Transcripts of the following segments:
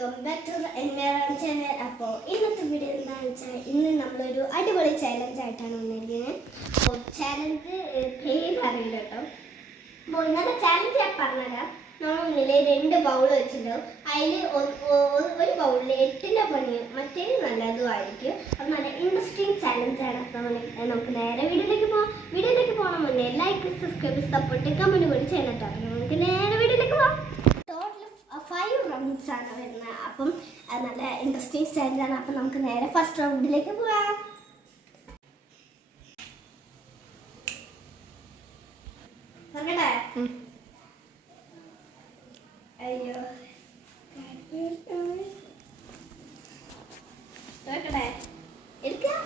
Welcome back to Environ channel. അപ്പോൾ ഇന്നത്തെ video എന്താണെന്ന് വെച്ചാൽ ഇന്ന് നമ്മളൊരു അടിപൊളി ചാലഞ്ച് ആയിട്ടാണ് വന്നിരിക്കുന്നത്. അപ്പോൾ ചാലഞ്ച് പേര് അറിയില്ല കേട്ടോ. അപ്പോൾ ഇന്നത്തെ ചാലഞ്ച് ഞാൻ പറഞ്ഞുതരാം. നമ്മൾ മുന്നിൽ 2 ബൗൾ വെച്ചിട്ടുണ്ടാവും. അതിൽ ഒരു ബൗളിൽ 8ൻ്റെ പണിയും മറ്റേത് നല്ലതുമായിരിക്കും. അത് നല്ല ഇൻട്രസ്റ്റിംഗ് ചാലഞ്ചാണ്. അപ്പോൾ നമുക്ക് നേരെ വീഡിയോയിലേക്ക് പോകാം. വീഡിയോയിലേക്ക് പോകണം മുന്നേ ലൈക്ക്, സബ്സ്ക്രൈബ്, സപ്പോർട്ട്, കമൻറ്റ് കൂടി ചെയ്യണം കേട്ടോ. അപ്പോൾ നമുക്ക് നേരെ വീഡിയോയിലേക്ക് പോകാം. 5 റൗണ്ട്സ് ആണ് വരുന്നത്. അപ്പം നല്ല ഇൻട്രസ്റ്റിംഗ് ചാലഞ്ചാണ്. അപ്പം നമുക്ക് നേരെ ഫസ്റ്റ് റൗണ്ടിലേക്ക് പോകാം. അയ്യോ എടുക്കാം.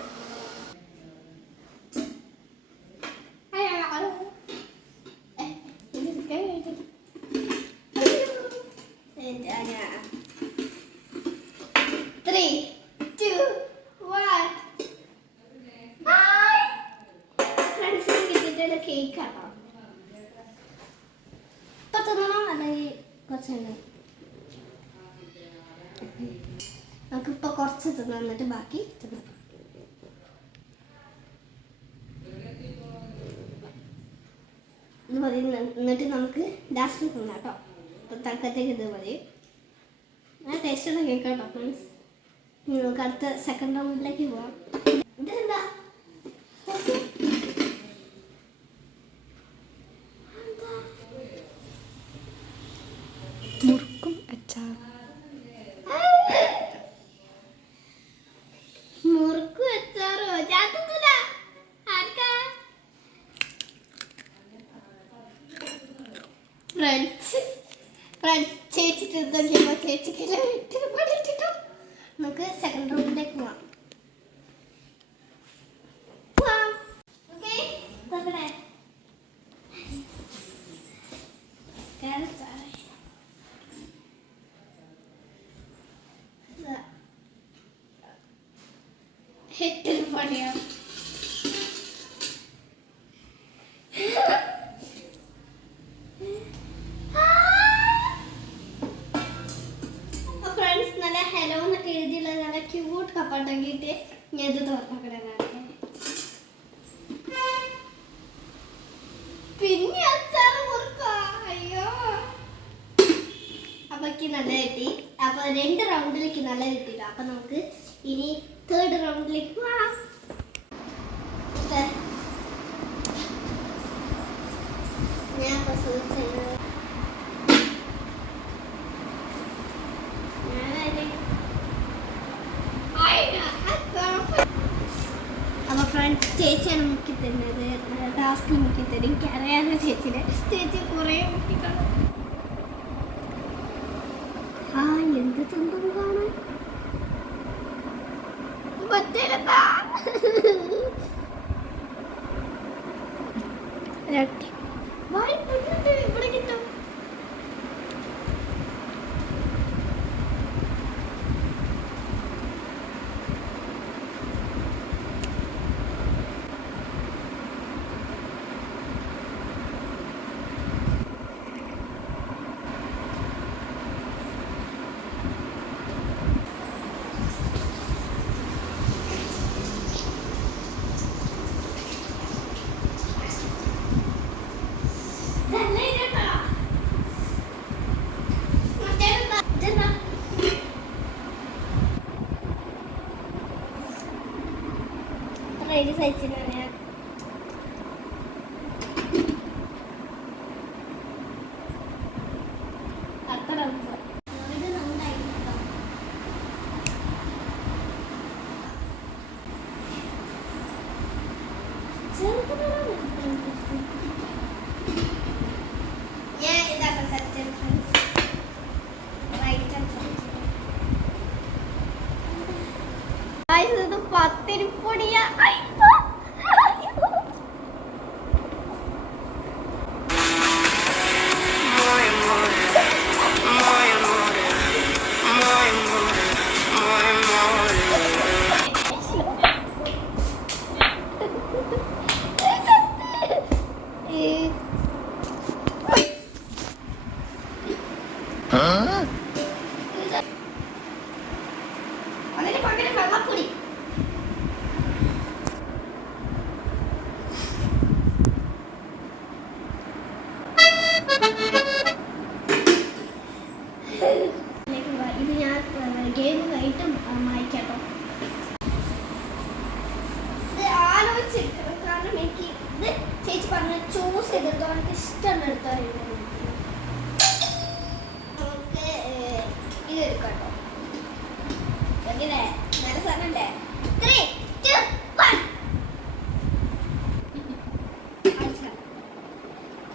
കേക്ക് ആട്ടോ. തിന്നണം അല്ലെങ്കിൽ കുറച്ചുണ്ട്. നമുക്കിപ്പോൾ കുറച്ച് തിന്നാം, എന്നിട്ട് ബാക്കി തിന്നാം. ഇത് മതി. എന്നിട്ട് നമുക്ക് ലാസ്റ്റ് തിന്നാം കേട്ടോ. തൽക്കാലത്തേക്ക് ഇത് മതി. ടേസ്റ്റുള്ള കേക്ക് കേട്ടോ ഫ്രണ്ട്സ്. നമുക്ക് അടുത്ത സെക്കൻഡ് റൗണ്ടിലേക്ക് പോവാം. ഇതെന്താ മുറുക്കും അച്ചാർ. മുറുക്കും അച്ചാറോ? ചേച്ചി തിന്നോ. ചേച്ചിക്ക് നമുക്ക് സെക്കൻഡ് റൗണ്ടിലേക്ക് പോവാം. ഏറ്റവും പണിയാണ്. ഫ്രണ്ട്സ് നല്ല ഹലോ എന്നൊക്കെ എഴുതിയുള്ള നല്ല ക്യൂട്ട് കപ്പുണ്ടാക്കിയിട്ട് ഞാൻ ഇത് തുറക്കണതാണ്. പിന്നെ അച്ചാറ് മുറുക്കാ. അയ്യോ, അപ്പൊ നല്ല കിട്ടി. അപ്പൊ 2 റൗണ്ടിലേക്ക് നല്ല കിട്ടിട്ടോ. അപ്പൊ നമുക്ക് ഇനി 3rd റൗണ്ടിലേക്ക് പോവാം. ഞാൻ അപ്പൊ ഫ്രണ്ട്സ് ചേച്ചിയാണ് മുക്കി തരുന്നത്. ടാസ്കിൽ മുക്കി തരും. എനിക്കറിയാതെ ചേച്ചി കുറേ മുക്കിക്കാണും. എന്ത് ചന്തം കാണാൻ പറ്റില്ല. ഇവിടെ കിട്ടും. ഇത് സഹിച്ചിട്ടാണ് ഞാൻ. അത്ര ഞാൻ ഇതാക്കാം സത്യം ഫ്രണ്ട്സ്. ഇത് പത്തിരിപ്പൊടിയാ. ഇത് ഞാൻ ഗെയിം കഴിഞ്ഞിട്ടും വായിക്കാട്ടോ. ഇത് ആലോചിച്ചെടുക്കണം, കാരണം എനിക്ക് ഇത് ചേച്ചി പറഞ്ഞ ചൂസ് ചെയ്തെടുത്തോ, എനിക്ക് ഇഷ്ടമുള്ള എടുത്തോ. നമുക്ക് ഇത് എടുക്കാട്ടോ. എങ്ങനെ നല്ല സാധനല്ലേ? 3, 2, 1.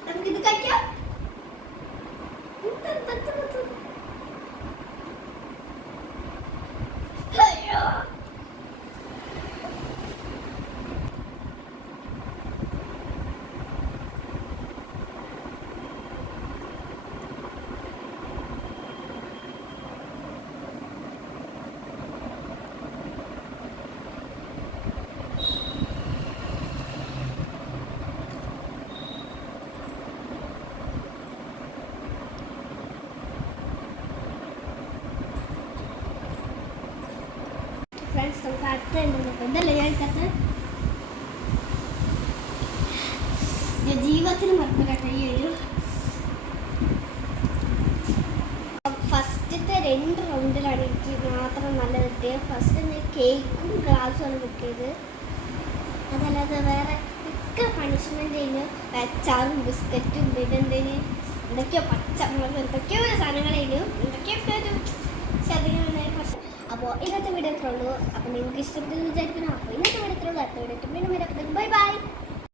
നമുക്കിത് കഴിക്കാം. അയ്യോ, ഫ്രണ്ട്സ് നമുക്ക് അടുത്ത ഇതല്ലേ ഞാൻ എടുത്തത്. ഞാൻ ജീവിതത്തിൽ മറന്നിട്ട് ഈ ഒരു ഫസ്റ്റത്തെ 2 റൗണ്ടിലാണ് എനിക്ക് മാത്രം നല്ല കിട്ടിയത്. ഫസ്റ്റ് കേക്കും ഗ്ലാസ്സുമാണ് ബുക്ക് ചെയ്ത്. അതല്ലാതെ വേറെ ഒക്കെ പണിഷ്മെൻ്റ് കഴിഞ്ഞു. അച്ചാറും ബിസ്ക്കറ്റും പിന്നെ എന്തൊക്കെയോ പച്ചമുളക് എന്തൊക്കെയോ സാധനങ്ങൾ കഴിഞ്ഞു. എന്തൊക്കെയൊക്കെ ഒരു ശതമാനം. അപ്പോൾ ഇന്നത്തെ വീഡിയോ എത്ര ഉള്ളൂ. അപ്പോൾ നിങ്ങൾക്ക് ഇഷ്ടപ്പെട്ടെന്ന് വിചാരിക്കണം. അപ്പോൾ ഇന്നത്തെ വീഡിയോ എത്ര ഉള്ളൂ. അടുത്ത വീഡിയോ വീണ്ടും വരാം. Bye bye.